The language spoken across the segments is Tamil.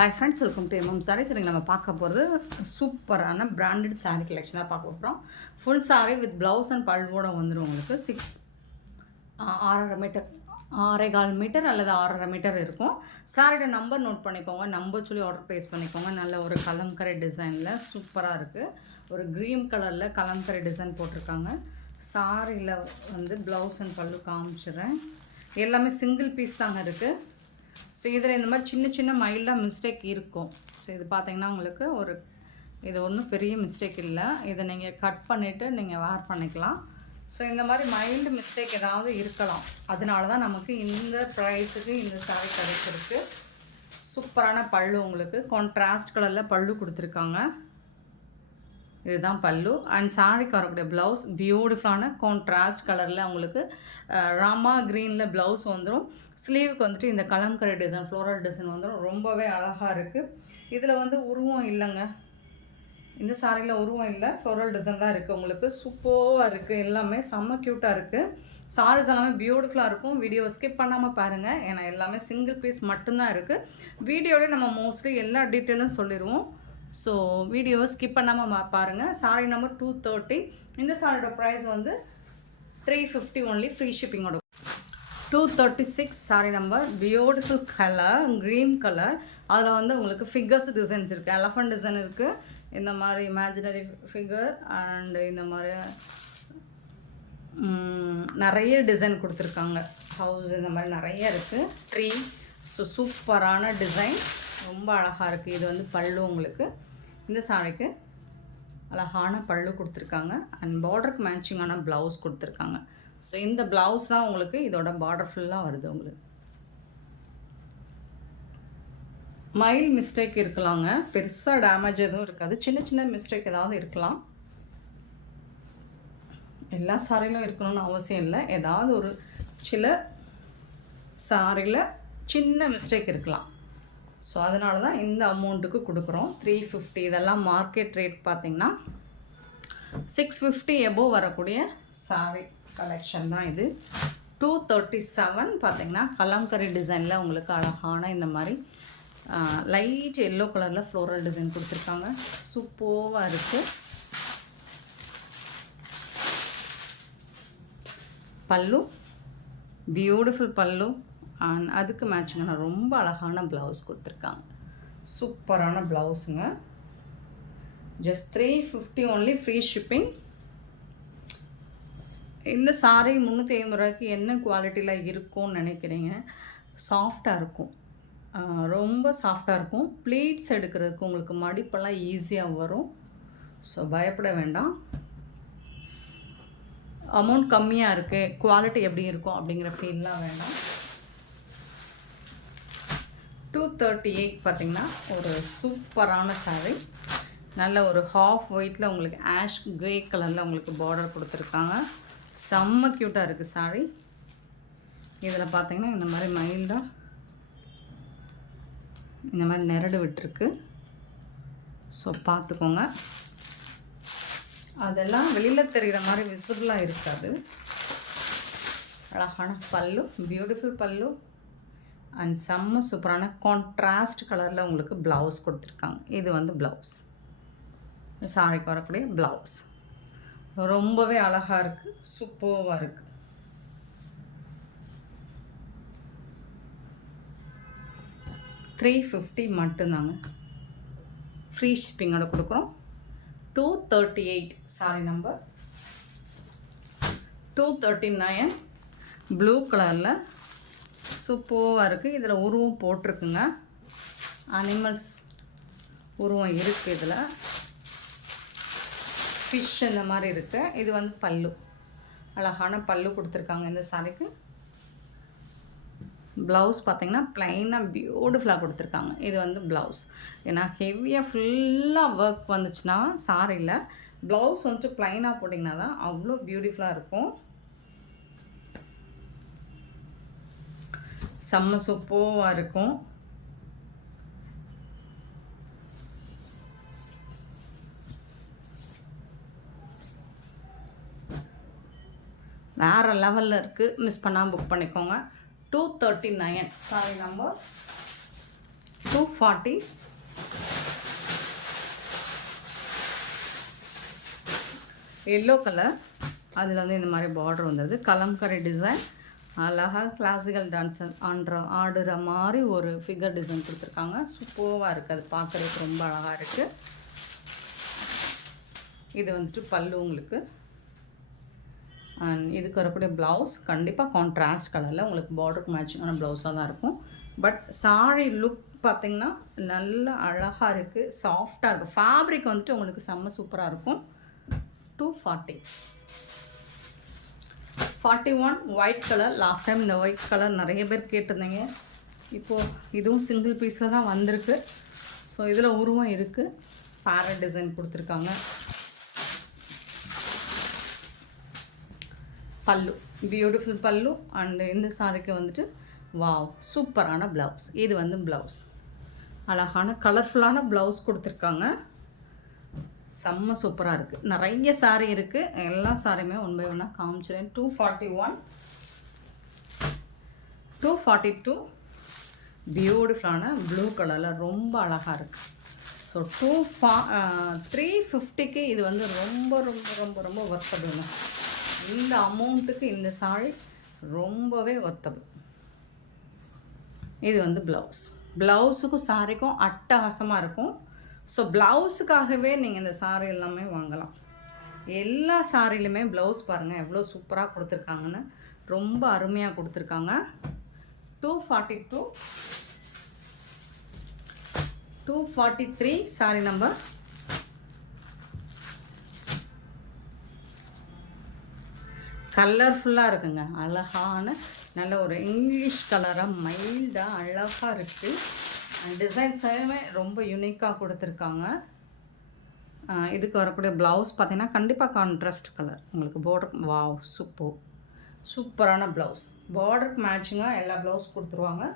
Hi friends, welcome to MM sarees. இன்றைக்கி நம்ம பார்க்க போகிறது சூப்பரான பிராண்டட் சாரீ கலெக்ஷன் தான் பார்க்க போகிறோம். Full saree with blouse and பல்வோட வந்துடும் உங்களுக்கு. 6.5 மீட்டர் 6.25 மீட்டர் அல்லது 6.5 மீட்டர் இருக்கும். சாரியோட நம்பர் நோட் பண்ணிக்கோங்க. நம்பர் சொல்லி ஆர்டர் ப்ளேஸ் பண்ணிக்கோங்க. நல்ல ஒரு கலம்கரை டிசைனில் சூப்பராக இருக்குது. ஒரு க்ரீன் கலரில் கலம்கரை டிசைன் போட்டிருக்காங்க. சாரியில் வந்து ப்ளவுஸ் அண்ட் பல்லு காமிச்சிடுறேன். எல்லாமே சிங்கிள் பீஸ் தாங்க இருக்குது. ஸோ இதில் இந்த மாதிரி சின்ன சின்ன மைல்டாக மிஸ்டேக் இருக்கும். ஸோ இது பார்த்திங்கன்னா உங்களுக்கு இது ஒன்றும் பெரிய மிஸ்டேக் இல்லை. இதை நீங்கள் கட் பண்ணிவிட்டு நீங்கள் வேர் பண்ணிக்கலாம். ஸோ இந்த மாதிரி மைல்டு மிஸ்டேக் ஏதாவது இருக்கலாம். அதனால தான் நமக்கு இந்த ப்ரைஸுக்கு இந்த சாரீ கிடைச்சிருக்கு. சூப்பரான பல்லு, உங்களுக்கு கான்ட்ராஸ்ட் கலரில் பல்லு கொடுத்துருக்காங்க. இதுதான் பல்லு. அண்ட் சாரிக்கு வரக்கூடிய ப்ளவுஸ் பியூட்டிஃபுல்லான கான்ட்ராஸ்ட் கலரில் உங்களுக்கு ராமா க்ரீனில் ப்ளவுஸ் வந்துடும். ஸ்லீவுக்கு வந்துட்டு இந்த கலம்கரை டிசைன் ஃப்ளோரல் டிசைன் வந்துடும். ரொம்பவே அழகாக இருக்குது. இதில் வந்து உருவம் இல்லைங்க, இந்த சாரியில் உருவம் இல்லை, ஃப்ளோரல் டிசைன் தான் இருக்குது. உங்களுக்கு சூப்பராக இருக்குது. எல்லாமே செம்ம க்யூட்டாக இருக்குது. சாரீஸ் எல்லாமே பியூட்டிஃபுல்லாக இருக்கும். வீடியோவை ஸ்கிப் பண்ணாமல் பாருங்கள், ஏன்னா எல்லாமே சிங்கிள் பீஸ் மட்டும்தான் இருக்குது. வீடியோவில் நம்ம மோஸ்ட்லி எல்லா டீட்டெயிலும் சொல்லிடுவோம். ஸோ வீடியோவை ஸ்கிப் பண்ணாமல் பாருங்கள். Saree number 230. இந்த சாரியோட ப்ரைஸ் வந்து 350 ஒன்லி, ஃப்ரீ ஷிப்பிங்கோட. 236 saree number. Beautiful colour, green colour. அதில் வந்து உங்களுக்கு ஃபிகர்ஸ் டிசைன்ஸ் இருக்குது. எலஃபண்ட் டிசைன் இருக்குது, இந்த மாதிரி இமேஜினரி ஃபிகர் அண்டு இந்த மாதிரி நிறைய டிசைன் கொடுத்துருக்காங்க. ஹவுஸ் இந்த மாதிரி நிறைய இருக்குது. ட்ரீ. ஸோ சூப்பரான டிசைன், ரொம்ப அழகாக இருக்குது. இது வந்து பல்லு, உங்களுக்கு இந்த சாரிக்கு அழகான பல்லு கொடுத்துருக்காங்க. அண்ட் பார்டருக்கு மேட்சிங்கான ப்ளவுஸ் கொடுத்துருக்காங்க. ஸோ இந்த ப்ளவுஸ் தான் உங்களுக்கு இதோட பார்டர் ஃபுல்லாக வருது. உங்களுக்கு மைல் மிஸ்டேக் இருக்கலாங்க, பெருசாக டேமேஜ் எதுவும் இருக்காது. சின்ன சின்ன மிஸ்டேக் ஏதாவது இருக்கலாம். எல்லா சாரிலும் இருக்கணும்னு அவசியம் இல்லை. ஏதாவது ஒரு சில சாரியில் சின்ன மிஸ்டேக் இருக்கலாம். ஸோ அதனால தான் இந்த அமௌண்ட்டுக்கு கொடுக்குறோம். 350. இதெல்லாம் மார்க்கெட் ரேட் பார்த்திங்கன்னா 650 எபோவ் வரக்கூடிய சாரீ கலெக்ஷன் தான் இது. 237 பார்த்திங்கன்னா கலம்கரி டிசைனில் உங்களுக்கு அழகான இந்த மாதிரி லைட் எல்லோ கலரில் ஃப்ளோரல் டிசைன் கொடுத்துருக்காங்க. சூப்பராக இருக்குது. பல்லு பியூட்டிஃபுல் பல்லு அண்ட் அதுக்கு மேட்சிங்கான ரொம்ப அழகான ப்ளவுஸ் கொடுத்துருக்காங்க. சூப்பரான ப்ளவுஸுங்க. Just 350 only, free shipping. இந்த சாரீ 350 ரூபாய்க்கு என்ன குவாலிட்டியில் இருக்கும்னு நினைக்கிறீங்க? சாஃப்டாக இருக்கும், ரொம்ப சாஃப்டாக இருக்கும். ப்ளீட்ஸ் எடுக்கிறதுக்கு உங்களுக்கு மடிப்பெல்லாம் ஈஸியாக வரும். ஸோ பயப்பட வேண்டாம். அமௌண்ட் கம்மியாக இருக்குது, குவாலிட்டி எப்படி இருக்கும் அப்படிங்கிற ஃபீல்லாம் வேண்டாம். 238 பார்த்திங்கன்னா ஒரு சூப்பரான சாரீ. நல்ல ஒரு ஹாஃப் ஒயிட்டில் உங்களுக்கு ஆஷ் க்ரே கலரில் உங்களுக்கு பார்டர் கொடுத்துருக்காங்க. செம்ம க்யூட்டாக இருக்குது சாரீ. இதில் பார்த்திங்கன்னா இந்த மாதிரி மைல்டாக இந்த மாதிரி நெரடு விட்டுருக்கு. ஸோ பார்த்துக்கோங்க, அதெல்லாம் வெளியில் தெரிகிற மாதிரி விசிபிளாக இருக்காது. அழகான பல்லு, பியூட்டிஃபுல் பல்லு அண்ட் செம்ம சூப்பரான கான்ட்ராஸ்ட் கலரில் உங்களுக்கு ப்ளவுஸ் கொடுத்துருக்காங்க. இது வந்து ப்ளவுஸ், சாரிக்கு வரக்கூடிய ப்ளவுஸ். ரொம்பவே அழகாக இருக்குது, சூப்பராக இருக்குது. $350 மட்டும்தாங்க, ஃப்ரீ ஷிப்பிங்கோட கொடுக்குறோம். 238 சாரி நம்பர். 239 ப்ளூ கலரில் சூப்பராக இருக்குது. இதில் உருவம் போட்டிருக்குங்க, அனிமல்ஸ் உருவம் இருக்குது. இதில் ஃபிஷ் இந்த மாதிரி இருக்குது. இது வந்து பல்லு, அழகான பல்லு கொடுத்துருக்காங்க இந்த சாரிக்கு. ப்ளவுஸ் பார்த்திங்கன்னா ப்ளைனாக பியூட்டிஃபுல்லாக கொடுத்துருக்காங்க. இது வந்து ப்ளவுஸ். ஏன்னா ஹெவியாக ஃபுல்லாக ஒர்க் வந்துச்சுன்னா சாரியில் ப்ளவுஸ் வந்துட்டு ப்ளைனாக போட்டிங்கன்னா தான் அவ்வளோ பியூட்டிஃபுல்லாக இருக்கும். செம்ம சூப்பராக இருக்கும். வேறு லெவலில் இருக்குது. மிஸ் பண்ணாமல் புக் பண்ணிக்கோங்க. 239 சாரி நம்பர். 240 240. எல்லோ கலர், அதில் வந்து இந்த மாதிரி பார்டர் வந்தது. கலம்கரி டிசைன், அழகாக கிளாசிக்கல் டான்ஸர் ஆடுற மாதிரி ஒரு ஃபிகர் டிசைன் கொடுத்துருக்காங்க. சூப்பராக இருக்குது, அது பார்க்குறதுக்கு ரொம்ப அழகாக இருக்குது. இது வந்துட்டு பல்லு உங்களுக்கு. அண்ட் இதுக்கு வரக்கூடிய ப்ளவுஸ் கண்டிப்பாக கான்ட்ராஸ்ட் கலரில் உங்களுக்கு பார்டருக்கு மேட்சிங்கான ப்ளவுஸாக தான் இருக்கும். பட் சாரி லுக் பார்த்திங்கன்னா நல்லா அழகாக இருக்குது, சாஃப்டாக இருக்குது. ஃபேப்ரிக் வந்துட்டு உங்களுக்கு செம்ம சூப்பராக இருக்கும். 240. 41 ஒயிட் கலர். லாஸ்ட் டைம் இந்த ஒயிட் கலர் நிறைய பேர் கேட்டிருந்தீங்க. இப்போது இதுவும் சிங்கிள் பீஸில் தான் வந்திருக்கு. ஸோ இதில் உருவம் இருக்குது, பேரட் டிசைன் கொடுத்துருக்காங்க. பல்லு பியூட்டிஃபுல் பல்லு. அண்டு இந்த சாரிக்கு வந்துட்டு வாவ் சூப்பரான ப்ளவுஸ். இது வந்து ப்ளவுஸ், அழகான கலர்ஃபுல்லான ப்ளவுஸ் கொடுத்துருக்காங்க. செம்ம சூப்பராக இருக்குது. நிறைய சாரீ இருக்குது, எல்லா சாரியுமே ஒன் பை ஒன்னாக காமிச்சிடுறேன். 241, 242 பியூட்டிஃபுல்லான ப்ளூ கலரில் ரொம்ப அழகாக இருக்குது. ஸோ 350க்கு இது வந்து ரொம்ப ரொம்ப ரொம்ப ரொம்ப ஒர்த்தபிள்ங்க. இந்த அமௌண்ட்டுக்கு இந்த சாரி ரொம்பவே ஒர்த்தபிள். இது வந்து ப்ளவுஸ். ப்ளவுஸுக்கும் சாரிக்கும் அட்டகாசமாக இருக்கும். ஸோ ப்ளவுஸுக்காகவே நீங்கள் இந்த சாரீ எல்லாமே வாங்கலாம். எல்லா சாரிலையுமே ப்ளவுஸ் பாருங்கள் எவ்வளோ சூப்பராக கொடுத்துருக்காங்கன்னு, ரொம்ப அருமையாக கொடுத்துருக்காங்க. 242, 243 சாரி நம்பர். கலர்ஃபுல்லாக இருக்குங்க, அழகான நல்ல ஒரு இங்கிலீஷ் கலராக மைல்டாக அழகாக இருக்குது. டிசைன்ஸுமே ரொம்ப யூனிக்காக கொடுத்துருக்காங்க. இதுக்கு வரக்கூடிய ப்ளவுஸ் பார்த்திங்கன்னா கண்டிப்பாக கான்ட்ராஸ்ட் கலர் உங்களுக்கு பார்டர். வாவ் சூப்பரான ப்ளவுஸ். பார்டருக்கு மேட்சிங்காக எல்லா ப்ளவுஸ் கொடுத்துருவாங்க.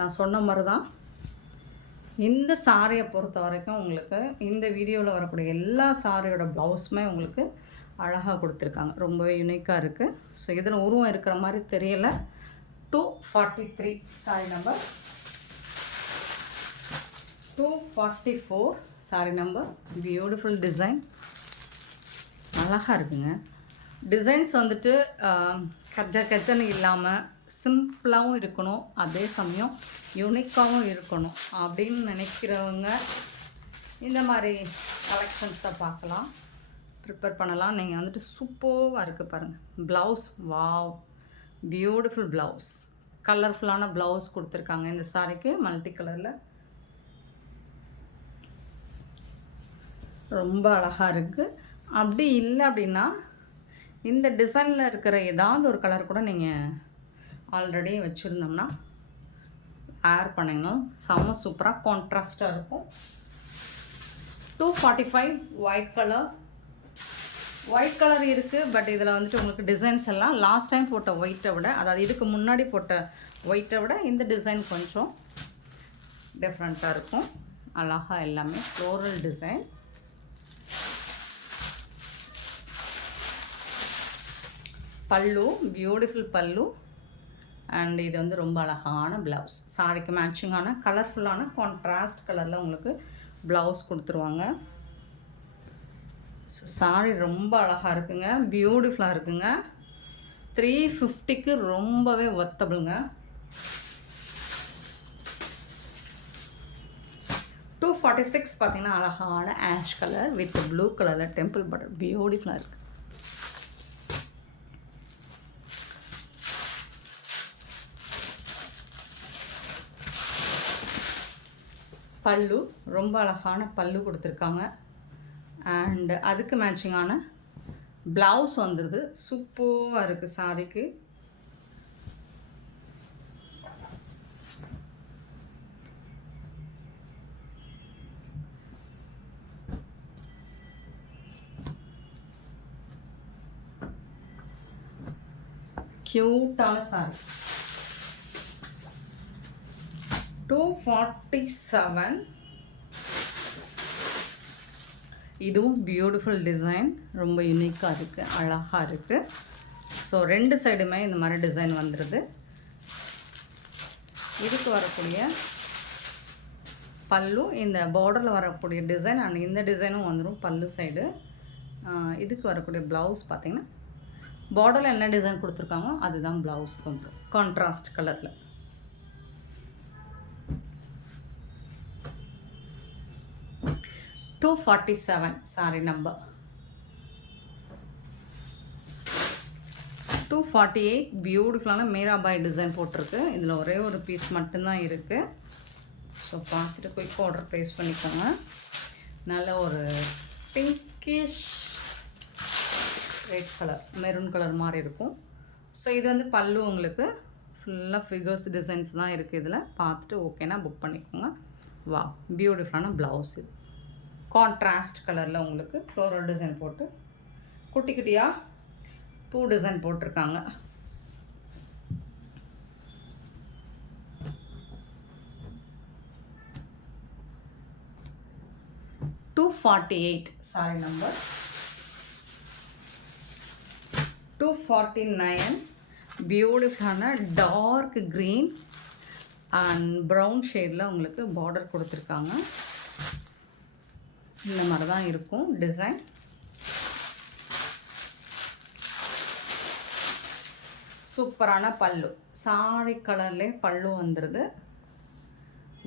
நான் சொன்ன மாதிரி தான் இந்த சாரியை பொறுத்த வரைக்கும் உங்களுக்கு இந்த வீடியோவில் வரக்கூடிய எல்லா சாரியோட ப்ளவுஸுமே உங்களுக்கு அழகாக கொடுத்துருக்காங்க, ரொம்பவே யூனிக்காக இருக்குது. ஸோ இதில் உருவம் இருக்கிற மாதிரி தெரியலை. 243 sorry number. 244 sorry number. Beautiful design, அழகாக இருக்குங்க. டிசைன்ஸ் வந்துட்டு கஜன்னு இல்லாமல் சிம்பிளாகவும் இருக்கணும், அதே சமயம் யூனிக்காகவும் இருக்கணும் அப்படின்னு நினைக்கிறவங்க இந்த மாதிரி கலெக்ஷன்ஸை பார்க்கலாம், ப்ரிப்பேர் பண்ணலாம். நீங்கள் வந்துட்டு சூப்பராக இருக்குது பாருங்கள். ப்ளவுஸ் வாவ் பியூட்டிஃபுல் ப்ளவுஸ், கலர்ஃபுல்லான ப்ளவுஸ் கொடுத்துருக்காங்க இந்த சாரிக்கு. மல்டி கலரில் ரொம்ப அழகாக இருக்குது. அப்படி இல்லை அப்படின்னா இந்த டிசைனில் இருக்கிற ஏதாவது ஒரு கலர் கூட நீங்கள் ஆல்ரெடி வச்சுருந்தோம்னா ஏர் பண்ணிங்கன்னா செம்ம சூப்பராக கான்ட்ராஸ்டாக இருக்கும். 245 ஒயிட் கலர். ஒயிட் கலர் இருக்குது, பட் இதில் வந்துட்டு உங்களுக்கு டிசைன்ஸ் எல்லாம் லாஸ்ட் டைம் போட்ட ஒயிட்டை விட, அதாவது இதுக்கு முன்னாடி போட்ட ஒயிட்டை விட இந்த டிசைன் கொஞ்சம் டிஃப்ரெண்ட்டாக இருக்கும். அழகாக எல்லாமே ஃப்ளோரல் டிசைன். பல்லு பியூட்டிஃபுல் பல்லு. அண்ட் இது வந்து ரொம்ப அழகான ப்ளவுஸ். சாரிக்கு மேட்சிங்கான கலர்ஃபுல்லான கான்ட்ராஸ்ட் கலரில் உங்களுக்கு ப்ளவுஸ் கொடுத்துருவாங்க. ஸோ சாரி ரொம்ப அழகாக இருக்குங்க, பியூட்டிஃபுல்லாக இருக்குங்க. 350க்கு ரொம்பவே ஒர்த்தபிளுங்க. 246 பார்த்தீங்கன்னா அழகான ஆஷ் கலர் வித் ப்ளூ கலரில் டெம்பிள் பார்டர், பியூட்டிஃபுல்லாக இருக்குது. பல்லு ரொம்ப அழகான பல்லு கொடுத்துருக்காங்க. அண்ட் அதுக்கு மேட்சிங்கான ப்ளவுஸ் வந்துடுது. சூப்பராக இருக்குது சாரிக்கு. க்யூட்டான சாரி. 247. இதுவும் பியூட்டிஃபுல் டிசைன், ரொம்ப யூனிக்காக இருக்குது, அழகாக இருக்குது. ஸோ ரெண்டு சைடுமே இந்த மாதிரி டிசைன் வந்துடுது. இதுக்கு வரக்கூடிய பல்லு இந்த பார்டரில் வரக்கூடிய டிசைன் அண்ட் இந்த டிசைனும் வந்துடும் பல்லு சைடு. இதுக்கு வரக்கூடிய ப்ளவுஸ் பார்த்திங்கன்னா பார்டரில் என்ன டிசைன் கொடுத்துருக்காங்களோ அதுதான் ப்ளவுஸ்க்கு வந்துடும் கான்ட்ராஸ்ட் கலரில். $247 சாரி நம்பர். 248 பியூட்டிஃபுல்லான மீராபாய் டிசைன் போட்டிருக்கு. இதில் ஒரே ஒரு பீஸ் மட்டும்தான் இருக்குது. ஸோ பார்த்துட்டு குயிக் ஆர்டர் ப்ளேஸ் பண்ணிக்கோங்க. நல்ல ஒரு pinkish red colour maroon colour மாதிரி இருக்கும். ஸோ இது வந்து பல்லு உங்களுக்கு ஃபுல்லாக ஃபிகர்ஸ் டிசைன்ஸ் தான் இருக்குது. இதில் பார்த்துட்டு ஓகேனா புக் பண்ணிக்கோங்க. வா பியூட்டிஃபுல்லான ப்ளவுஸ் இது கான்ட்ராஸ்ட் கலரில் உங்களுக்கு ஃப்ளோரல் டிசைன் போட்டு குட்டி குட்டியாக பூ டிசைன் போட்டிருக்காங்க. $248 சாரி நம்பர். 249 பியூட்டிஃபுல்லான டார்க் க்ரீன் அண்ட் ப்ரௌன் ஷேடில் உங்களுக்கு பார்டர் கொடுத்துருக்காங்க. இந்த மாதிரி தான் இருக்கும் டிசைன். சூப்பரான பல்லு சாரி கலர்லேயே பல்லு வந்துடுது.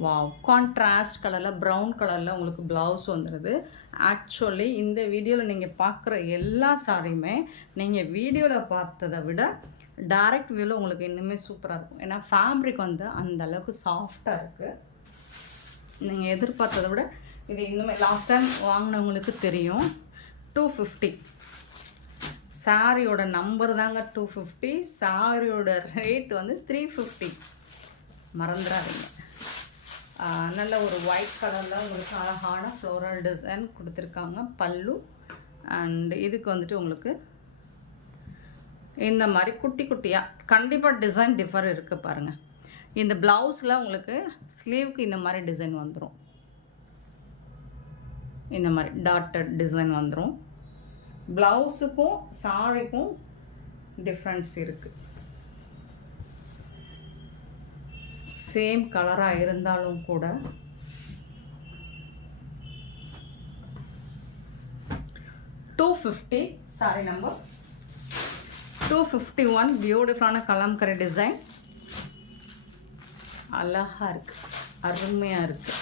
வாவ் கான்ட்ராஸ்ட் கலரில் ப்ரௌன் கலரில் உங்களுக்கு ப்ளவுஸ் வந்துடுது. ஆக்சுவலி இந்த வீடியோவில் நீங்கள் பார்க்குற எல்லா சாரியுமே நீங்கள் வீடியோவில் பார்த்ததை விட டைரக்ட் வியூவில் உங்களுக்கு இன்னுமே சூப்பராக இருக்கும். ஏன்னா ஃபேப்ரிக் வந்து அந்த அளவுக்கு சாஃப்டாக இருக்குது. நீங்கள் எதிர்பார்த்ததை விட இது இன்னுமே லாஸ்ட் டைம் வாங்கினவங்களுக்கு தெரியும். 250 சாரியோட நம்பர் தாங்க 250. சாரியோட ரேட் வந்து 350. மறந்துடாதீங்க. நல்ல ஒரு ஒயிட் கலரில் உங்களுக்கு அழகான ஃப்ளோரல் டிசைன் கொடுத்துருக்காங்க பல்லு. அண்ட் இதுக்கு வந்துட்டு உங்களுக்கு இந்த மாதிரி குட்டி குட்டியாக கண்டிப்பாக டிசைன் டிஃபர் இருக்குது பாருங்கள். இந்த ப்ளவுஸில் உங்களுக்கு ஸ்லீவுக்கு இந்த மாதிரி டிசைன் வந்துடும். இந்த மாதிரி டாட்டட் டிசைன் வந்துடும். ப்ளவுஸுக்கும் சாரிக்கும் டிஃப்ரென்ஸ் இருக்குது. சேம் கலராக இருந்தாலும் கூட $250 சாரி நம்பர். 251 பியூட்டிஃபுல்லான கலம்கரை டிசைன். அழகாக இருக்குது, அருமையாக இருக்குது.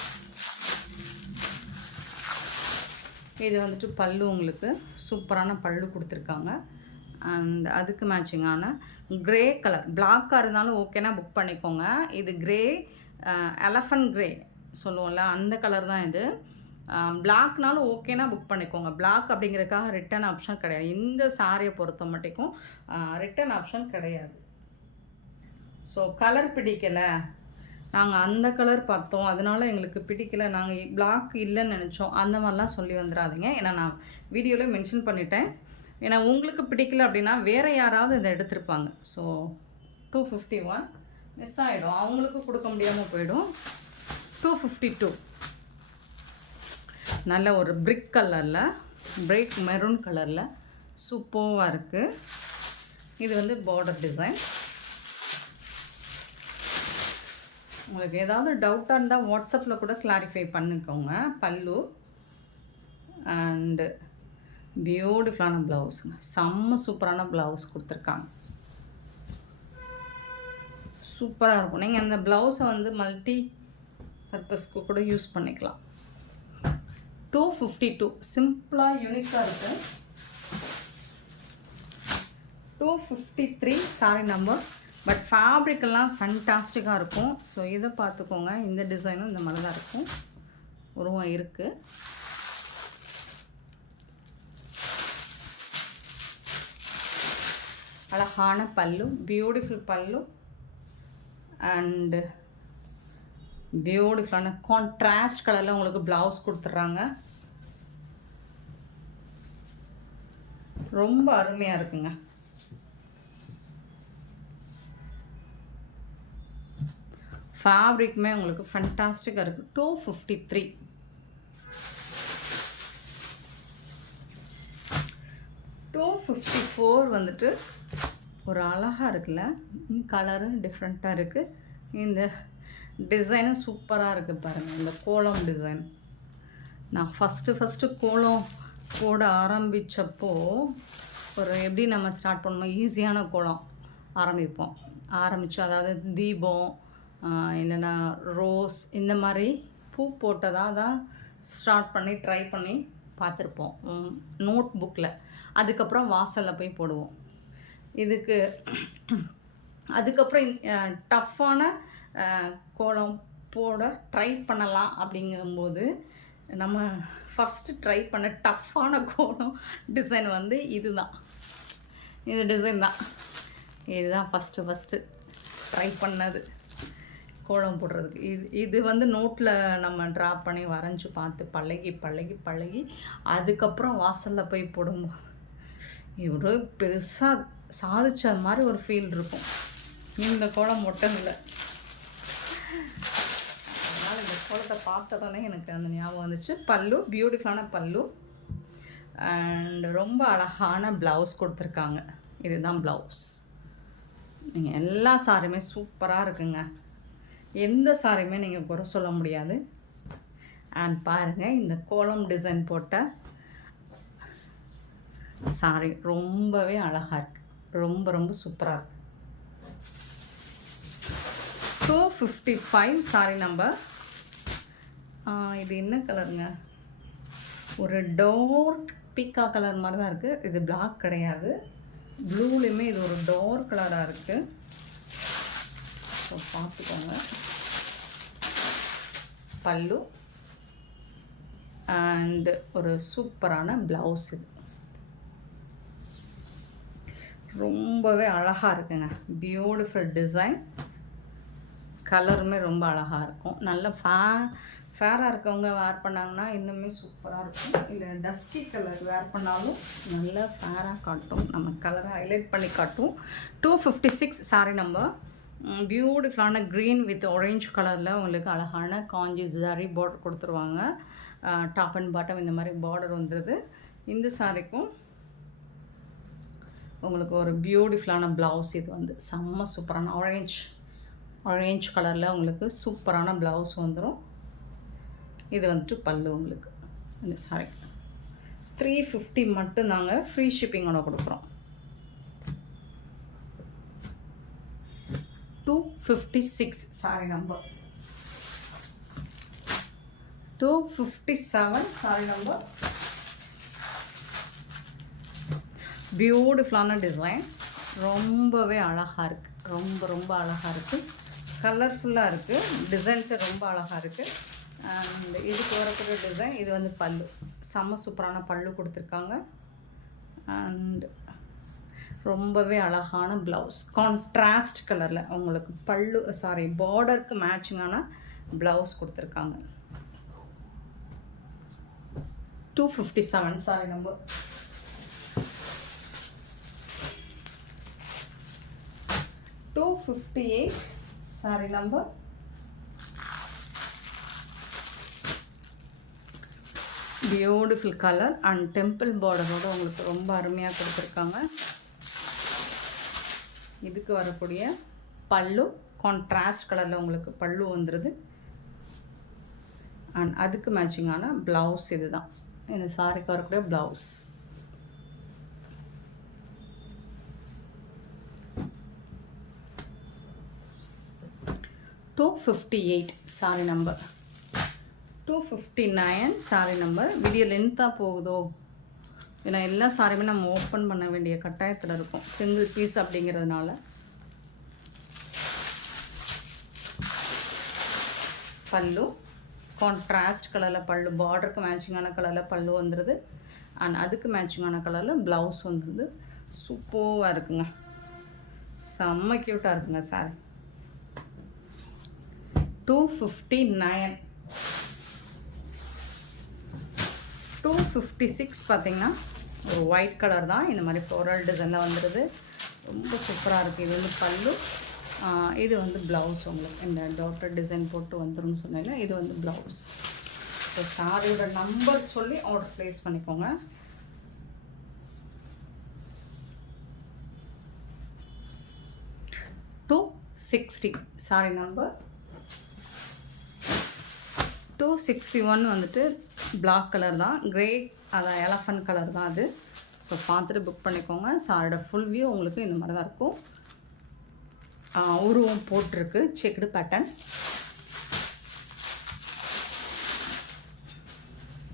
இது வந்துட்டு பல்லு உங்களுக்கு சூப்பரான பல்லு கொடுத்துருக்காங்க. அண்ட் அதுக்கு மேட்சிங்கான க்ரே கலர் பிளாக்காக இருந்தாலும் ஓகேனா புக் பண்ணிக்கோங்க. இது க்ரே எலஃபண்ட் க்ரே சொல்லுவோம்ல அந்த கலர் தான் இது. பிளாக்னாலும் ஓகேனா புக் பண்ணிக்கோங்க. பிளாக் அப்படிங்கிறதுக்காக ரிட்டன் ஆப்ஷன் கிடையாது. இந்த சாரியை பொறுத்த மட்டும் ரிட்டன் ஆப்ஷன் கிடையாது. ஸோ கலர் பிடிக்கலை, நாங்கள் அந்த கலர் பார்த்தோம் அதனால் எங்களுக்கு பிடிக்கலை, நாங்கள் பிளாக் இல்லைன்னு நினச்சோம், அந்த மாதிரிலாம் சொல்லி வந்துடாதீங்க. ஏன்னா நான் வீடியோவில் மென்ஷன் பண்ணிட்டேன். ஏன்னா உங்களுக்கு பிடிக்கல அப்படின்னா வேறு யாராவது இதை எடுத்திருப்பாங்க. ஸோ 251 மிஸ் ஆகிடும், அவங்களுக்கு கொடுக்க முடியாமல் போயிடும். 252 நல்ல ஒரு பிரிக் கலரில் பிரிக் மெரூன் கலரில் சூப்பராக இருக்குது. இது வந்து பார்டர் டிசைன். உங்களுக்கு ஏதாவது டவுட்டாக இருந்தால் வாட்ஸ்அப்பில் கூட கிளாரிஃபை பண்ணிக்கோங்க. பல்லு அண்டு பியூட்டிஃபுல்லான ப்ளவுஸுங்க, செம்ம சூப்பரான ப்ளவுஸ் கொடுத்துருக்காங்க. சூப்பராக இருக்கும். நீங்கள் அந்த ப்ளவுஸை வந்து மல்டி பர்பஸ்க்கு கூட யூஸ் பண்ணிக்கலாம். 252 சிம்பிளாக யூனிக்காக இருக்குது. 253 சாரி நம்பர். பட் ஃபேப்ரிக்கெல்லாம் ஃபண்டாஸ்டிக்காக இருக்கும். ஸோ இதை பார்த்துக்கோங்க. இந்த டிசைனும் இந்த மாதிரி தான் இருக்கும், உருவம் இருக்குது. அழகான பல்லு, பியூட்டிஃபுல் பல்லு அண்டு பியூட்டிஃபுல்லான கான்ட்ராஸ்ட் கலரில் உங்களுக்கு ப்ளவுஸ் கொடுத்துட்றாங்க. ரொம்ப அருமையாக இருக்குங்க. ஃபேப்ரிக்குமே உங்களுக்கு ஃபண்டாஸ்டிக்காக இருக்குது. 253 254 வந்துட்டு ஒரு அழகாக இருக்குல்ல, கலரும் டிஃப்ரெண்ட்டாக இருக்குது. இந்த டிசைனும் சூப்பராக இருக்குது பாருங்கள். இந்த கோலம் டிசைன் நான் ஃபஸ்ட்டு கோலம் போட ஆரம்பித்தப்போ ஒரு எப்படி நம்ம ஸ்டார்ட் பண்ணணும், ஈஸியான கோலம் ஆரம்பித்து அதாவது தீபம் இல்லைன்னா ரோஸ் இந்த மாதிரி பூ போட்டதாக தான் ஸ்டார்ட் பண்ணி ட்ரை பண்ணி பார்த்துருப்போம் நோட் புக்கில். அதுக்கப்புறம் வாசலில் போய் போடுவோம். அதுக்கப்புறம் டஃப்பான கோலம் போட ட்ரை பண்ணலாம். அப்படிங்கும்போது நம்ம ஃபஸ்ட்டு ட்ரை பண்ண டஃப்பான கோலம் டிசைன் வந்து இது டிசைன் தான். இதுதான் ஃபஸ்ட்டு ட்ரை பண்ணது கோலம் போடுறதுக்கு. இது வந்து நோட்டில் நம்ம ட்ரா பண்ணி வரைஞ்சி பார்த்து பழகி அதுக்கப்புறம் வாசலில் போய் போடும்போது ஒரு பெருசாக சாதிச்ச மாதிரி ஒரு ஃபீல் இருக்கும். இந்த கோலம் போட்டதில்லை. அதனால் இந்த கோலத்தை பார்த்தோன்னே எனக்கு அந்த ஞாபகம் வந்துச்சு. பல்லு பியூட்டிஃபுல்லான பல்லு அண்ட் ரொம்ப அழகான ப்ளவுஸ் கொடுத்துருக்காங்க. இதுதான் ப்ளவுஸ். நீங்கள் எல்லா சாரியுமே சூப்பராக இருக்குங்க. எந்த சாரியுமே நீங்கள் குறை சொல்ல முடியாது. அண்ட் பாருங்கள், இந்த கோலம் டிசைன் போட்ட சாரி ரொம்பவே அழகாக இருக்குது. ரொம்ப சூப்பராக இருக்குது. 255 சாரி நம்பர். இது என்ன கலருங்க? ஒரு டார்க் பீக்கா கலர் மாதிரி தான் இருக்குது. இது பிளாக் கிடையாது. ப்ளூலேயுமே இது ஒரு டார்க் கலராக இருக்குது. ஸோ பார்த்துக்கோங்க. பல்லு அண்டு ஒரு சூப்பரான ப்ளவுஸ். இது ரொம்பவே அழகாக இருக்குங்க. Beautiful design. கலருமே ரொம்ப அழகாக இருக்கும். நல்ல ஃபேராக இருக்கவங்க வேர் பண்ணாங்கன்னா இன்னுமே சூப்பராக இருக்கும். இல்லை டஸ்கி கலர் வேர் பண்ணாலும் நல்ல ஃபேராக காட்டும். நம்ம கலரை ஹைலைட் பண்ணி காட்டும். 256 சாரி நம்பர். பியூட்டிஃபுல்லான க்ரீன் வித் ஆரஞ்சு கலரில் உங்களுக்கு அழகான காஞ்சி ஜரி பார்டர் கொடுத்துருவாங்க. டாப் அண்ட் பாட்டம் இந்த மாதிரி பார்டர் வந்துடுது. இந்த சாரிக்கும் உங்களுக்கு ஒரு பியூட்டிஃபுல்லான ப்ளவுஸ். இது வந்து செம்ம சூப்பரான ஆரஞ்சு கலரில் உங்களுக்கு சூப்பரான ப்ளவுஸ் வந்துடும். இது வந்துட்டு பல்லு உங்களுக்கு. இந்த சாரி 350 மட்டும்தாங்க. ஃப்ரீ ஷிப்பிங்கோட கொடுக்குறோம். 256 சாரி நம்பர். 257 saree number. பியூட்டிஃபுல்லான டிசைன். ரொம்பவே அழகாக இருக்குது. ரொம்ப அழகாக இருக்குது. கலர்ஃபுல்லாக இருக்குது. டிசைன்ஸே ரொம்ப அழகாக இருக்குது. அண்ட் இதுக்கு வரக்கூடிய டிசைன் இது வந்து பல்லு. செம்ம சூப்பரான பல்லு கொடுத்துருக்காங்க. அண்ட் ரொம்பவே அழகான ப்ளவுஸ். கான்ட்ராஸ்ட் கலரில் உங்களுக்கு பார்டருக்கு மேட்சிங்கான ப்ளவுஸ் கொடுத்துருக்காங்க. 257 saree number. 258 saree number. Beautiful colour and temple பார்டரோடு உங்களுக்கு ரொம்ப அருமையாக கொடுத்துருக்காங்க. இதுக்கு வரக்கூடிய பல்லு கான்ட்ராஸ்ட் கலரில் உங்களுக்கு பல்லு வந்துடுது. அண்ட் அதுக்கு மேட்சிங்கான ப்ளவுஸ் இது தான். இந்த சாரிக்கு வரக்கூடிய blouse. $258 saree number. 259 sorry number. Video லென்த்தாக போகுதோ, ஏன்னா எல்லா சாரியுமே நம்ம ஓப்பன் பண்ண வேண்டிய கட்டாயத்தில் இருக்கும், சிங்கிள் பீஸ் அப்படிங்கிறதுனால. பல்லு கான்ட்ராஸ்ட் கலரில் பல்லு, பார்டருக்கு மேட்சிங்கான கலரில் பல்லு வந்துடுது. அண்ட் அதுக்கு மேட்சிங்கான கலரில் ப்ளவுஸ் வந்துடுது. சூப்பராக இருக்குங்க. செம்ம க்யூட்டாக இருக்குங்க சாரி. 259. 256 பார்த்திங்கன்னா ஒரு ஒயிட் கலர் தான். இந்த மாதிரி ஃப்ளோரல் டிசைனில் வந்துடுது. ரொம்ப சூப்பராக இருக்குது. இது வந்து பல்லு. இது வந்து ப்ளவுஸ். உங்களுக்கு இந்த டாட்டர் டிசைன் போட்டு வந்துடும் சொன்னேன்னா இது வந்து ப்ளவுஸ். ஸோ சாரியோட நம்பர் சொல்லி ஆர்டர் ப்ளேஸ் பண்ணிக்கோங்க. $260 சாரி நம்பர். 261 வந்துட்டு பிளாக் கலர் தான், கிரே அதான் எலஃபண்ட் கலர் தான் அது. ஸோ பார்த்துட்டு புக் பண்ணிக்கோங்க. சாரோட ஃபுல் வியூ உங்களுக்கு இந்த மாதிரி தான் இருக்கும். உருவம் போட்டிருக்கு, செக்குடு பேட்டர்ன்.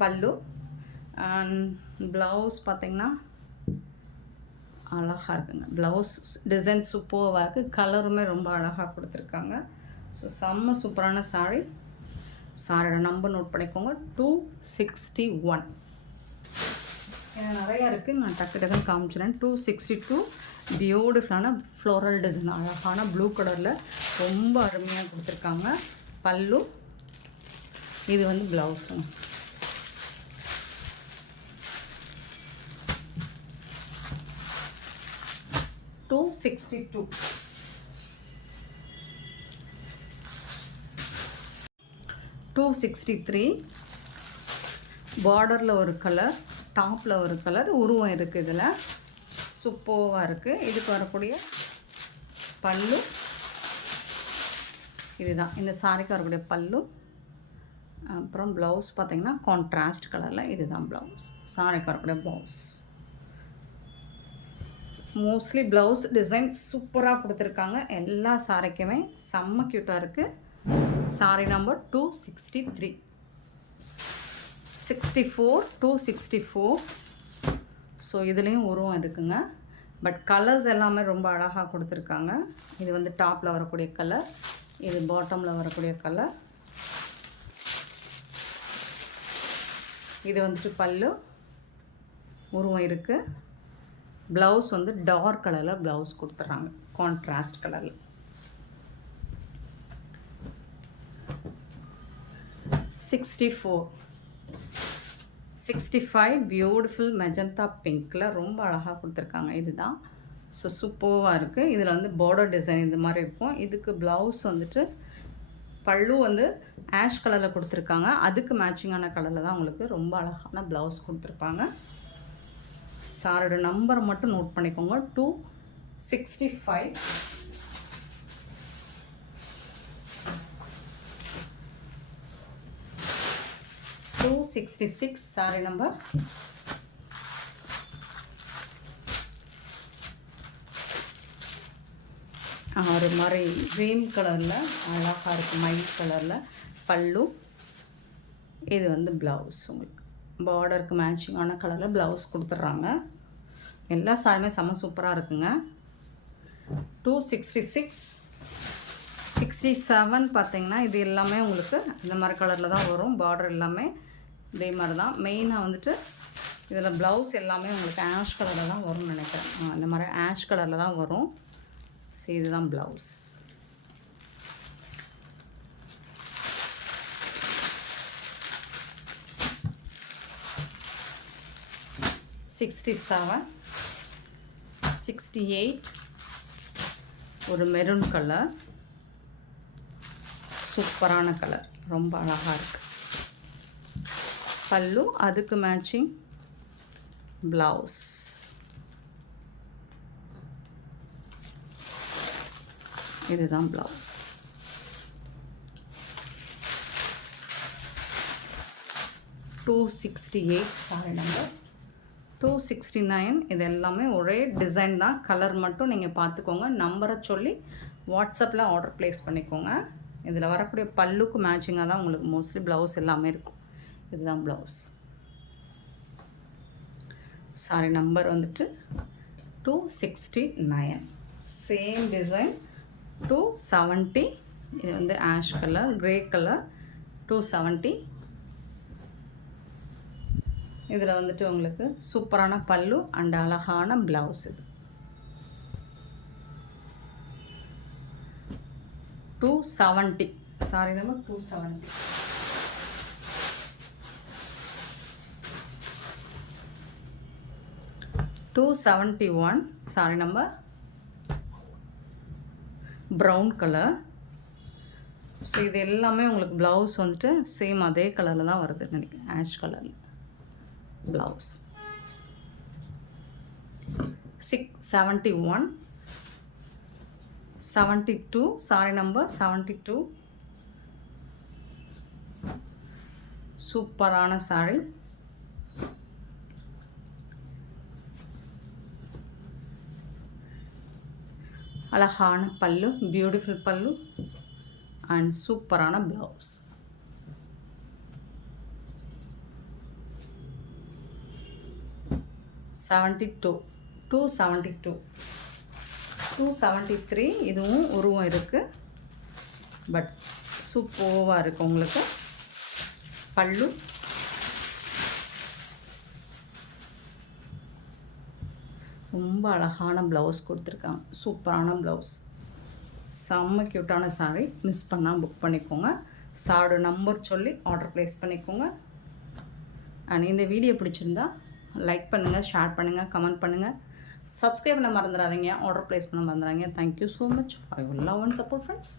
பல்லு ப்ளவுஸ் பார்த்திங்கன்னா அழகாக இருக்குங்க. ப்ளவுஸ் டிசைன் சூப்பராக இருக்குது, கலருமே ரொம்ப அழகாக கொடுத்துருக்காங்க. ஸோ செம்ம சூப்பரான சாரீ. சாரியோட நம்பர் நோட் பண்ணிக்கோங்க, 261. ஏன்னா நிறையா இருக்குது, நான் டக்கு டக்குன்னு காமிச்சிடுறேன். 262 பியூட்டிஃபுல்லான ஃப்ளோரல் டிசைன், அழகான ப்ளூ கலரில் ரொம்ப அருமையாக கொடுத்துருக்காங்க. பல்லு, இது வந்து ப்ளவுஸுங்க. $262. 263. பார்டரில் ஒரு கலர், டாப்பில் ஒரு கலர், உருவம் இருக்குது. இதில் சூப்பராக இருக்குது. இதுக்கு வரக்கூடிய பல்லு இதுதான், இந்த சாரிக்கு வரக்கூடிய பல்லு. அப்புறம் ப்ளவுஸ் பார்த்திங்கன்னா கான்ட்ராஸ்ட் கலரில், இதுதான் ப்ளவுஸ், சாரிக்கு வரக்கூடிய ப்ளவுஸ். மோஸ்ட்லி ப்ளவுஸ் டிசைன் சூப்பராக கொடுத்துருக்காங்க. எல்லா சாரிக்குமே செம்ம க்யூட்டாக இருக்குது. Sorry number 263. 264. ஸோ இதுலேயும் உருவம் இருக்குங்க. பட் கலர்ஸ் எல்லாமே ரொம்ப அழகாக கொடுத்துருக்காங்க. இது வந்து டாப்பில் வரக்கூடிய கலர், இது பாட்டமில் வரக்கூடிய கலர். இது வந்துட்டு பல்லு, உருவம் இருக்குது. ப்ளவுஸ் வந்து டார்க் கலரில் ப்ளவுஸ் கொடுத்துட்றாங்க, கான்ட்ராஸ்ட் கலரில். 65 பியூட்டிஃபுல் மெஜந்தா பிங்க்கில் ரொம்ப அழகாக கொடுத்துருக்காங்க. இதுதான். ஸோ சூப்பராக இருக்குது. இதில் வந்து பார்டர் டிசைன் இந்த மாதிரி இருக்கும். இதுக்கு ப்ளவுஸ் வந்துட்டு பல்லு வந்து ஆஷ் கலரில் கொடுத்துருக்காங்க. அதுக்கு மேட்சிங்கான கலரில் தான் உங்களுக்கு ரொம்ப அழகான ப்ளவுஸ் கொடுத்துருப்பாங்க. சாரோட நம்பரை மட்டும் நோட் பண்ணிக்கோங்க, 265. Sorry number. ஒரு மாதிரி க்ரீன் கலரில் அழகாக இருக்குது, மை கலரில் பல்லு. இது வந்து ப்ளவுஸ், உங்களுக்கு பார்டருக்கு மேட்சிங்கான கலரில் ப்ளவுஸ் கொடுத்துட்றாங்க. எல்லா சாரியுமே செம்ம சூப்பராக இருக்குங்க. 266. 67 பார்த்திங்கன்னா இது எல்லாமே உங்களுக்கு இந்த மாதிரி கலரில் தான் வரும். பார்டர் எல்லாமே இதே மாதிரி தான். மெயினாக வந்துட்டு இதில் ப்ளவுஸ் எல்லாமே உங்களுக்கு ஆஷ் கலரில் தான் வரும்னு நினைக்கிறேன். இந்த மாதிரி ஆஷ் கலரில் தான் வரும். ஸோ இதுதான் ப்ளவுஸ். $67. 68 ஒரு மெரூன் கலர், சூப்பரான கலர், ரொம்ப அழகாக இருக்குது. பல்லு, அதுக்கு மேட்சிங் ப்ளவுஸ். இதுதான் ப்ளவுஸ். $268 sorry number. 269. இது எல்லாமே ஒரே டிசைன் தான், கலர் மட்டும் நீங்கள் பார்த்துக்கோங்க. நம்பரை சொல்லி வாட்ஸ்அப்பில் ஆர்டர் ப்ளேஸ் பண்ணிக்கோங்க. இதில் வரக்கூடிய பல்லுக்கு மேட்சிங்காக தான் உங்களுக்கு மோஸ்ட்லி ப்ளவுஸ் எல்லாமே இருக்கும். இதுதான் ப்ளவுஸ். சாரி நம்பர் வந்துட்டு 269. Same design 270. இது வந்து ஆஷ் கலர், கிரே கலர். 270. இதில் வந்துட்டு உங்களுக்கு சூப்பரான பல்லு அண்ட் அழகான ப்ளவுஸ். இது 270. Sorry number 270. $271. Sorry number. Brown colour. So இது எல்லாமே உங்களுக்கு ப்ளவுஸ் வந்துட்டு சேம் அதே கலரில் தான் வருதுன்னு நினைக்கிறேன், ஆஷ் கலரில் ப்ளவுஸ். 671. 72. Sorry number 72. சூப்பரான saree. அழகான பல்லு, பியூட்டிஃபுல் பல்லு அண்ட் சூப்பரான ப்ளவுஸ். $273 இதுவும் உருவம் இருக்குது. பட் சூப்பராக இருக்குது உங்களுக்கு. பல்லு ரொம்ப அழகான ப்ளவுஸ் கொடுத்துருக்காங்க. சூப்பரான ப்ளவுஸ், செம்ம க்யூட்டான saree. மிஸ் பண்ணால் புக் பண்ணிக்கோங்க. சாரோட நம்பர் சொல்லி ஆர்டர் ப்ளேஸ் பண்ணிக்கோங்க. அண்ட் இந்த வீடியோ பிடிச்சிருந்தா லைக் பண்ணுங்கள், ஷேர் பண்ணுங்கள், கமெண்ட் பண்ணுங்கள், சப்ஸ்கிரைப் பண்ண மறந்துடாதீங்க, ஆர்டர் ப்ளேஸ் பண்ண மறந்துடாதீங்க. Thank you so much for your love and support friends.